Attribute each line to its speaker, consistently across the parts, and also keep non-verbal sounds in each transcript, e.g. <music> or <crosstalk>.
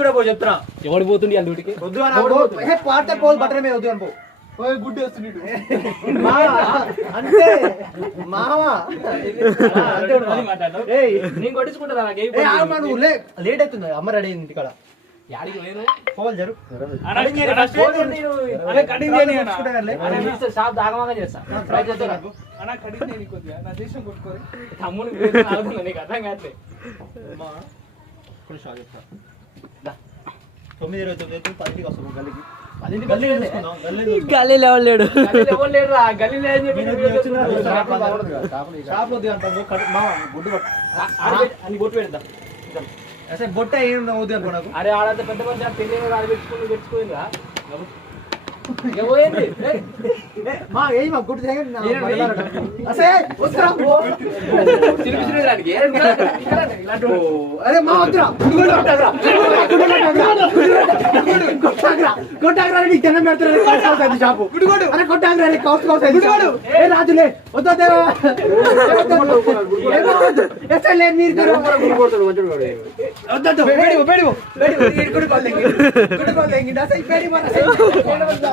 Speaker 1: కూడా పో చెప్తున్నా.
Speaker 2: ఎవడు పోతుంది
Speaker 1: వద్దు అని పార్టీ పోదు బట్టల మీద వద్దు
Speaker 3: గుడ్డి వస్తున్నాడు.
Speaker 1: అంతే మామ.
Speaker 2: నేను కొట్టించుకుంటా
Speaker 1: లే లేట్ అవుతుంది. అమ్మ రెడీ అయింది
Speaker 2: మిస్టర్ షాప్ దాగమాగా చేస్తా. ట్రై చేస్తా తమ్ముడు అర్థం
Speaker 1: తొమ్మిది ఇరవై తొమ్మిది పదింటికి వస్తాము గల్లీకి.
Speaker 2: పదింటికి
Speaker 1: గల్లీ చూసుకుందాం, గల్లీ.
Speaker 4: గల్లీలో లేడు?
Speaker 1: షాప్ వద్దు అంటాము
Speaker 2: ఆడ బొట్టు పెడతా.
Speaker 1: అసలు బొట్ట ఏం వద్దు అనుకో నాకు.
Speaker 2: అరే ఆడంత పెద్ద మంది పెళ్ళి ఆడ పెట్టుకుని
Speaker 1: అరే మా వద్దురా కొట్టాకరా. నీకు దండం పెడతారా షాపు అరే కొట్టాకరా కౌస్ కౌస్ షాపు. ఏ రాజులే వద్దు లేదు మీరు. వద్దు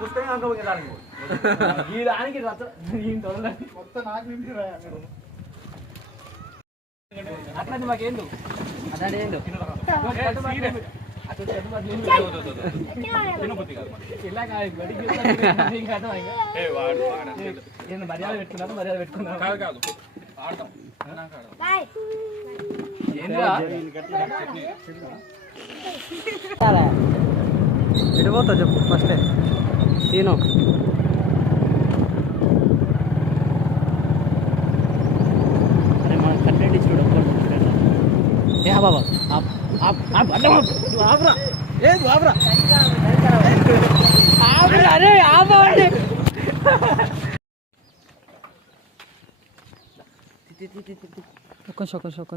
Speaker 1: పుస్తకం <laughs>
Speaker 2: ఈ దానికి ఈ తొడలని.
Speaker 3: మొత్తం నాకు నింపి రాయా మీరు
Speaker 2: అట్లాంటి మాకేందు
Speaker 4: అదేందో
Speaker 2: ఇలా కాదు గడికి వెళ్తాను. నీకు అర్థం అయిందా? నేను మర్యాద పెట్టుకున్నాను మర్యాద పెట్టుకున్నాను.
Speaker 3: కాదు కాదు. ఆడతాం?
Speaker 4: ఎడిపోతా చెప్పు ఫస్ట్ నేను అరే మన కంటెంట్ ఇచ్చుడు ఏ బాబా ఆప్ ఆప్ ఆప్ అడ్డం ఆప్ నువ్వు ఆపురా ఏ నువ్వు ఆపురా ఆపురా అరే ఆపండి ఒక్క నిమిషం, ఒక్క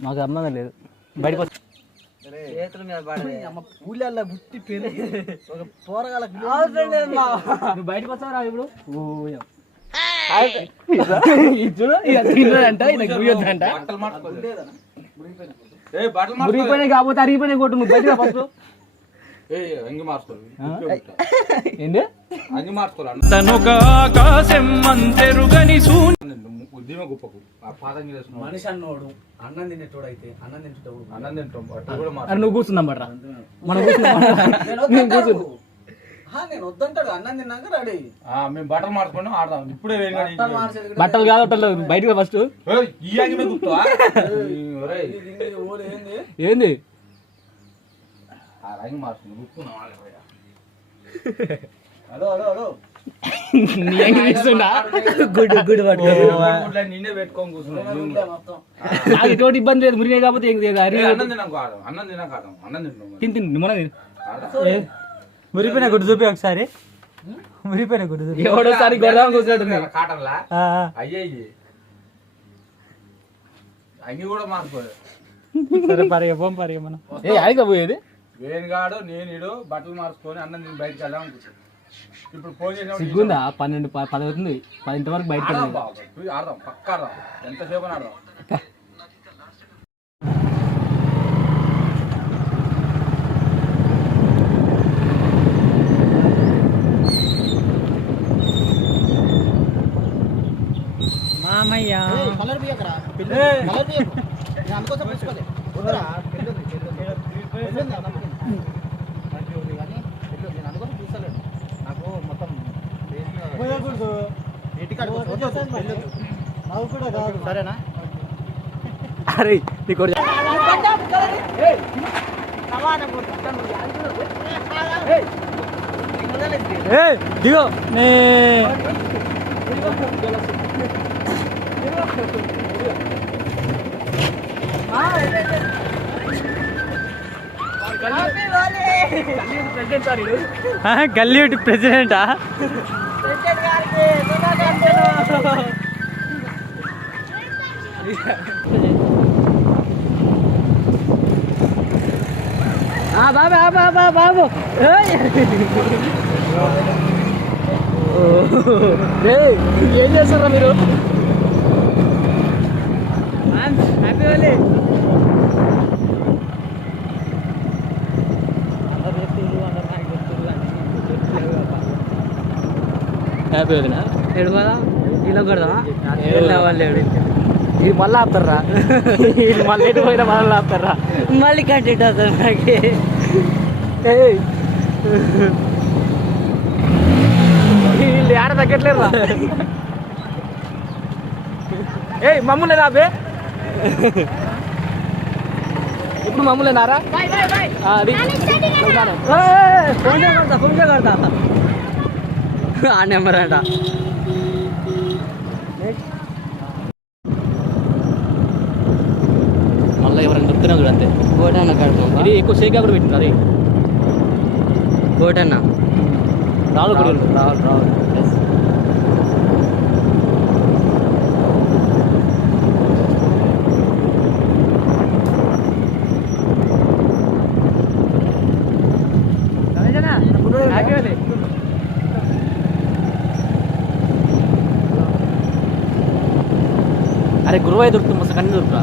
Speaker 4: మాకు సంబంధం లేదు. బయటకు వచ్చి
Speaker 1: చేతుల మీద పడదే అమ్మ పూలల్లో బుట్టి పెరిగి ఒక పోరగాల
Speaker 2: నువ్వు బయటకు వస్తావురా ఇప్పుడు? చూడు గుయ్యొద్దంట? మురిగిపోయినాయి కాకపోతే అరిగిపోయినాయి కొట్టు నువ్వు. బయటకు ఫస్ట్
Speaker 3: ఏ అంగి మార్చుకోరు
Speaker 2: ఏంటి
Speaker 3: ఆకాశం అంతెరుగని ఉద్యమ గొప్పకు.
Speaker 1: మనిషి అన్నోడు అన్నం తినేటోడు అయితే అన్నం తింటాడు
Speaker 3: అన్నం తింటాం. అట్లా కూడా
Speaker 2: అరే నువ్వు కూర్చుందాం బట్రా మనం <laughs> నేను
Speaker 1: వద్దంటాడు. అన్నం తిన్నాక రెడీ
Speaker 3: ఆ, మేము బట్టలు మార్చుకుంటాం ఆడదాం. ఇప్పుడే
Speaker 1: బట్టలు
Speaker 2: బట్టలు కాదు అట్టలు బయటకు ఫస్ట్
Speaker 1: ఏంది?
Speaker 3: ఆ రంగి <laughs>
Speaker 2: hello hello hello.
Speaker 4: Good good
Speaker 3: నిన్నే పెట్టుకొని
Speaker 2: ఎటువంటి ఇబ్బంది లేదు. మురిగే కాకపోతే ఏం లేదు.
Speaker 3: అన్నం తిన్నాం కాదు అన్నం కాదు అన్నం తింటాం
Speaker 2: తిని తిని. మన.
Speaker 4: మురిపోయిన గుడ్డు చూపి ఒకసారి. మురిపోయిన గుడ్డు చూపి.
Speaker 2: ఎవడోసారి గొడవ కూర్చున్నట్టు
Speaker 3: కాటన్లా. అయ్యయ్యి. అంగి కూడా మార్చుకోలేదు.
Speaker 4: సరే పరిగె పోం పరిగె మనం.
Speaker 2: ఏ ఆడిగా పోయేది?
Speaker 3: వేణుగాడు నేను ఇడు బట్టలు మార్చుకొని అన్నం తిని బయటకు వెళ్దాం అనుకుంటున్నాను. ఇప్పుడు ఫోన్ చేసినప్పుడు
Speaker 2: సిగ్గుందా? పన్నెండు ప- పది అవుతుంది పదింటి వరకు బయట
Speaker 3: ఆడదాం బాబు. పోయి ఆడదాం పక్క ఆడదాం. ఎంతసేపు అని ఆడదాం.
Speaker 4: మామయ్య.
Speaker 1: కలర్ బియ్యకరా. కలర్ బియ్యకు. నేను అందుకోసం పుచ్చుకోలే. వద్దురా పెళ్ళొద్దు. పెళ్ళొద్దు, అన్నం నాకు మొత్తం సరేనా
Speaker 2: అరే నీకు దిగో. నే గల్లీ ప్రెసిడెంటా? బాబు. బాబు బాబు ఏం చేస్తారా మీరు? హ్యాపీ ఓలీ హ్యాపీ వదినా ఏడు కదా? ఇలా కొడదామా వాళ్ళు ఏడు. ఇది మళ్ళీ ఆపుతారా ఇది మళ్ళీ ఎటు పోయినా మళ్ళీ ఆపుతారా మళ్ళీ కంటెంట్ అవుతారు నాకు ఏయ్. వీళ్ళు ఆడ తగ్గట్లేరు ఏయ్ మమ్మల్ని రాబే ఇప్పుడు మమ్మల్ని నారా అది. ఫోన్ చేయగలుగుతా ఫోన్ చేయగలుగుతా ఆ నెంబర్ అంట. మళ్ళీ ఎవరైనా దొరుకుతున్నా చూడు అంతే. కడుపు ఇది ఎక్కువ షేక్ కూడా పెట్టింది అది. గోటన్న రావులు రావులు రావులు అరే గురువాయి దొరుకుతుంది మస్తు కన్నీ దొరుకుతా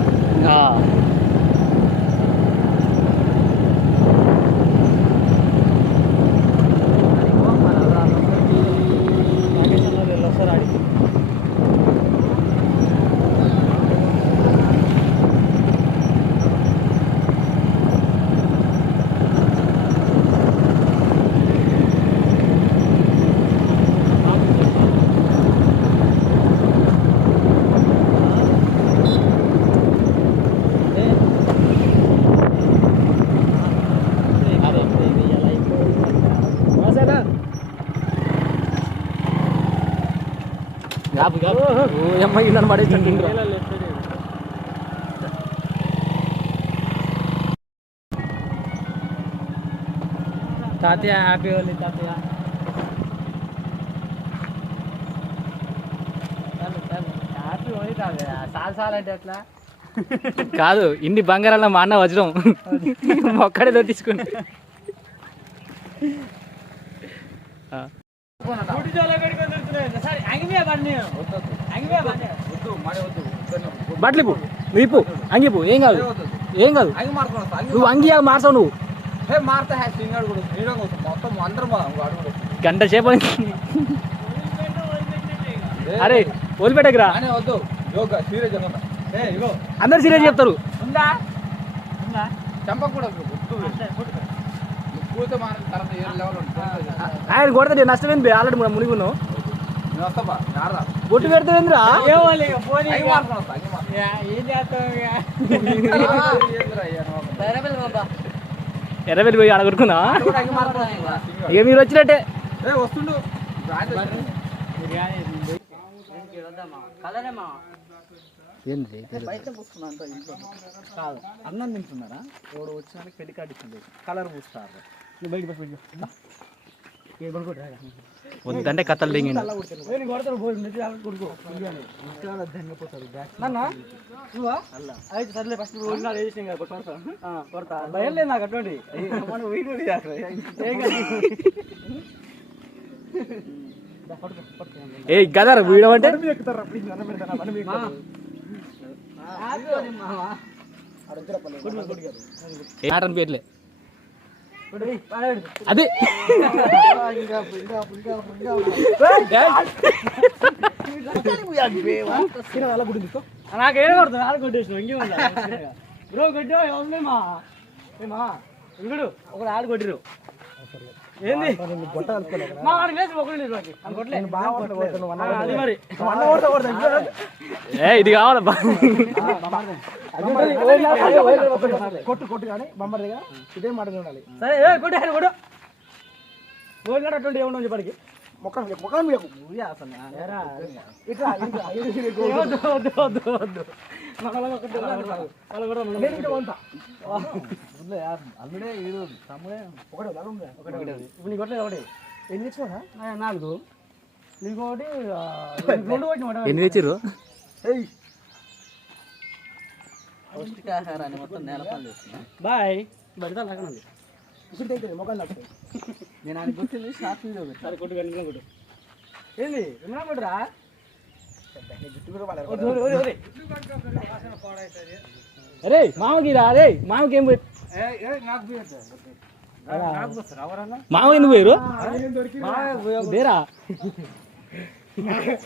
Speaker 2: తాతయ్య హ్యాపీ ఓన్లీ తాతయ్య. హ్యాపీ ఓన్లీ తాతయ్య. సాల్ సాల్ అంటే ఎట్లా? కాదు ఇన్ని బంగారాల మా అన్న వజ్రం. ఒక్కడే దొట్టించుకుని బట్టలు ఇప్పు నువ్వు ఇప్పు అంగి ఇప్పు ఏం కాదు ఏం కాదు. నువ్వు అంగి మార్చావు నువ్వు. గంట సేపు. అరే వదిలిపెట్టకురా
Speaker 1: కానీ వద్దు. యోగా సీరియస్ జరుగుతా ఏ ఇగో.
Speaker 2: అందరు సీరియస్ చెప్తారు. ఆయన కొడితే నేను నష్టమైంది ఆల్రెడీ మనం మునిగున్నావు బొట్టు పెడతావేంద్రా? ఎర్రబెల్లి పోయి అడగొట్టుకున్నా. ఇక మీరు వచ్చినట్టే.
Speaker 1: ఏ వస్తుండు.
Speaker 2: ఏంది?
Speaker 1: కాదు. అన్నం తింటున్నారా? ఎవడు వచ్చిన క్రెడిట్ కార్డు ఇచ్చింది కలర్ పూస్తారు.
Speaker 2: బయట వద్దంటే కథలు దిగిండు భయం లేదు నాకు అటువంటి ఏ గదర్ వీడియో అంటే ఆటని పేర్లే అదే నాకేం కొడుతుంది ఆడ కొట్టేసిన ఇంకేం బ్రో కొట్టా ఏమా ఏమా ఇంకుడు ఒకడు ఆడ కొట్టిరు ఏంది? మా వాడికి లేదు. ఏ ఇది కావాలబ్బా
Speaker 1: కొట్టు కొట్టు కానీ బొమ్మర్ దగ్గర ఇదే మాట ఉండాలి.
Speaker 2: సరే ఏ కొట్టు ఆయన కొట్టు. గోల్డ్ అటువంటి. వద్దు, వద్దు, వద్దు, వద్దు. కూడా మనలో ఒకటి.
Speaker 5: అల్లుడే వీడు తమ్ముడే
Speaker 1: ఒకటి ఒకటి ఒకటి
Speaker 2: ఇప్పుడు నీకు కొట్టలేదు ఒకటి.
Speaker 1: ఎన్ని
Speaker 2: నాలుగు. నీకు ఒకటి <laughs> రెండు కొట్టిన
Speaker 5: ఎన్ని తెచ్చిర్రు?
Speaker 1: ఏయ్.
Speaker 5: పౌష్టికాహారాన్ని మొత్తం నేలపాలు చేస్తున్నా.
Speaker 2: బాయ్. బడితే లగన ఉంది.
Speaker 1: ఇప్పుడు తెచ్చింది ముఖం నాకు
Speaker 5: నేను ఆయన గుర్తింది షార్ట్ వీడియో
Speaker 2: సరే కొట్టు కానీ కొట్టు. ఏంది? ఏమన్నా కొట్టురా. అరే మామకి రా అరే మామకి ఏం పోయి మామ ఎందుకు పోయారు? దేరా <laughs>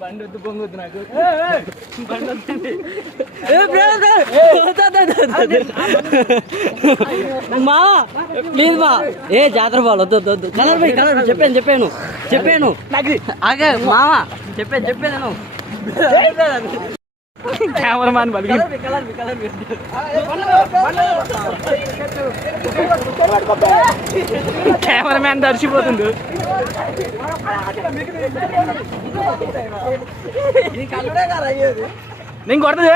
Speaker 2: బండి వద్దు బొంగు వద్దు నాకు బండి వద్దండి
Speaker 4: మా ప్లీజ్ మా. ఏ జాతర బాల్ వద్దు వద్దు, వద్దు. కలర్ పోయి కలర్ చెప్పాను చెప్పాను చెప్పాను. ఆగే మామ చెప్పాను చెప్పాను
Speaker 2: కెమెరామ్యాన్ బలిగి కెమెరామ్యాన్ దర్శిపోతుంది నేను కొడుతుంది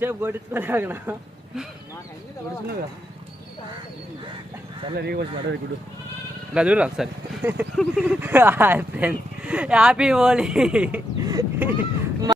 Speaker 4: సేపు కొట్టించుకోలేకనా
Speaker 2: సరే రీగా వచ్చి మడవ గుడ్డు. ఇలా చూడరా ఒకసారి
Speaker 4: ఫ్రెండ్స్. హ్యాపీ హోలీ.